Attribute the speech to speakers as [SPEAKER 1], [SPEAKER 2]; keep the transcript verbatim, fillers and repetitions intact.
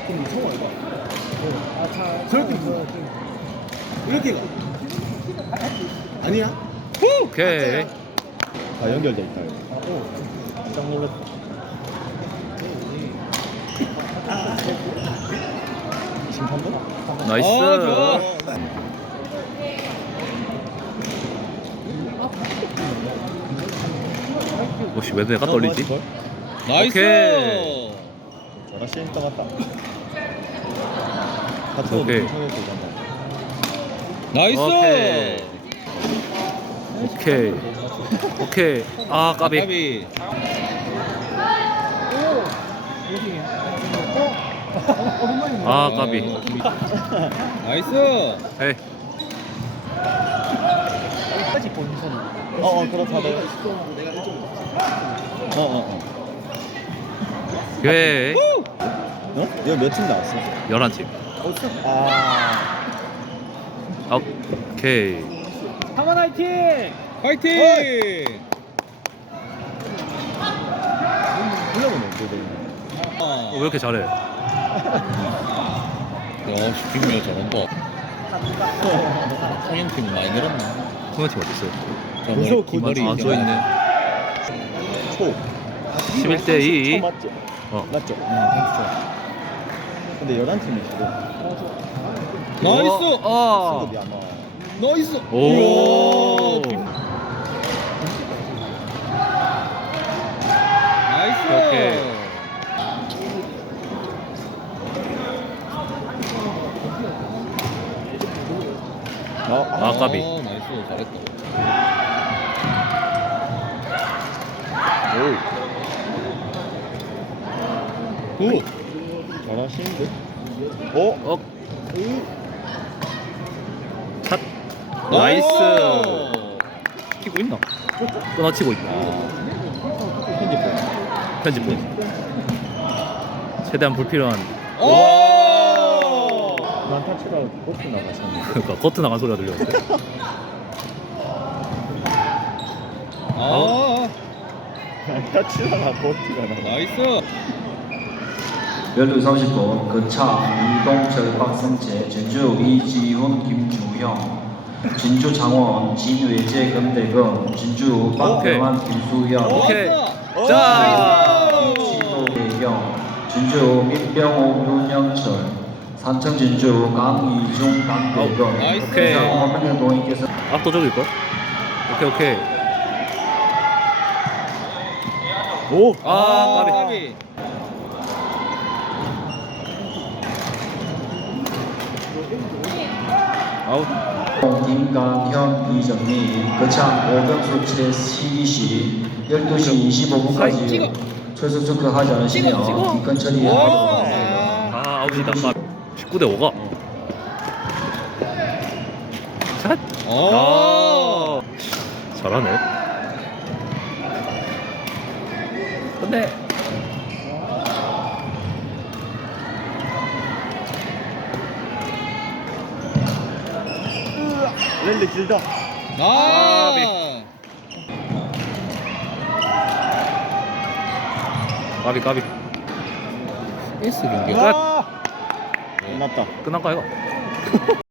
[SPEAKER 1] 그럼 성화 이거. 저렇게 뭐 이렇게 가. 아니야?
[SPEAKER 2] 오케이.
[SPEAKER 3] 아 연결돼 있다 이거. 깜짝 놀랐다. 심판분?
[SPEAKER 2] 나이스.
[SPEAKER 1] 아, 좋아.
[SPEAKER 2] 오씨 왜 내가 떨리지?
[SPEAKER 1] 나이스.
[SPEAKER 2] 오케이.
[SPEAKER 3] 저라 신입 같다. 같은
[SPEAKER 2] 오케이.
[SPEAKER 1] 나이스.
[SPEAKER 2] 오케이. 오케이. 오케이. 아 까비.
[SPEAKER 1] 까비.
[SPEAKER 2] 아 까비.
[SPEAKER 1] 나이스.
[SPEAKER 2] 에이.
[SPEAKER 3] 어어 그렇다네. 어어 어.
[SPEAKER 2] 오케이.
[SPEAKER 3] 어? 이거 몇 팀 나왔어?
[SPEAKER 2] 열한 팀.
[SPEAKER 3] 아.
[SPEAKER 2] 오케이.
[SPEAKER 1] 상원 화이팅. 화이팅.
[SPEAKER 3] 흘러보네 그들.
[SPEAKER 2] 어, 왜 이렇게 잘해?
[SPEAKER 1] 야, 슈팅미어 저런다. 성형팀 많이 늘었나?
[SPEAKER 2] 통역팀 어딨어요?
[SPEAKER 1] 저
[SPEAKER 3] 무서워,
[SPEAKER 1] 머리, 긴 머리
[SPEAKER 2] 아,
[SPEAKER 1] 이제
[SPEAKER 2] 저 있네.
[SPEAKER 3] 초.
[SPEAKER 2] 십일 대 이.
[SPEAKER 3] 초 맞죠?
[SPEAKER 2] 어.
[SPEAKER 3] 맞죠?
[SPEAKER 1] 응, 햄스터.
[SPEAKER 3] 근데 열한 팀이시고
[SPEAKER 1] 나이스.
[SPEAKER 2] 아.
[SPEAKER 3] 승급이 아마
[SPEAKER 1] 나이스.
[SPEAKER 2] 오.
[SPEAKER 1] 나이스.
[SPEAKER 2] 오케이.
[SPEAKER 3] 어,
[SPEAKER 2] 아 까비.
[SPEAKER 1] 어, 나이스. 잘했다.
[SPEAKER 3] 오.
[SPEAKER 1] 오.
[SPEAKER 3] 잘하시는데? 어?
[SPEAKER 2] 어. 샷. 나이스. 키고 있나? 끊어치고 있다.
[SPEAKER 3] 편집본.
[SPEAKER 2] 편집본. 최대한 불필요한.
[SPEAKER 1] 오.
[SPEAKER 3] 난 타치라고 골프 나가셨는데.
[SPEAKER 2] 그러니까 겉트 나간 소리가 들렸는데.
[SPEAKER 1] 아.
[SPEAKER 3] 타치라가 골프가 나가.
[SPEAKER 1] 나이스.
[SPEAKER 4] 열두 시 삼십 분 거창 이동철 박성재 전주 이지훈 김주형 진주 창원 진외재 금대금 진주 박병환 김수현
[SPEAKER 2] 오케이.
[SPEAKER 1] 오.
[SPEAKER 2] 자.
[SPEAKER 4] 진주 대경 진주 민병호 윤영철 산청 진주 강이중 강대금
[SPEAKER 1] 나이스.
[SPEAKER 2] 오케이.
[SPEAKER 4] 이상 원명의 동인께서
[SPEAKER 2] 압도적일 걸? 오케이 오케이.
[SPEAKER 3] 오.
[SPEAKER 2] 아 까비.
[SPEAKER 1] 까비.
[SPEAKER 2] 아웃.
[SPEAKER 4] 김강현 이정미 거창 오병수 최시기 열두 시 이십오 분까지 최소 체크하지 않으시면 이건 처리하도록 하겠습니다.
[SPEAKER 2] 아 아웃이다. 까비. 십구 대 오가. 샷.
[SPEAKER 1] 오.
[SPEAKER 2] 아. 잘하네. 근데
[SPEAKER 3] 랠리 길다.
[SPEAKER 1] 아.
[SPEAKER 2] 까비 까비.
[SPEAKER 1] 에이스 경기.
[SPEAKER 2] 끝.
[SPEAKER 3] 아. 끝났다.
[SPEAKER 2] 끝난가 이거?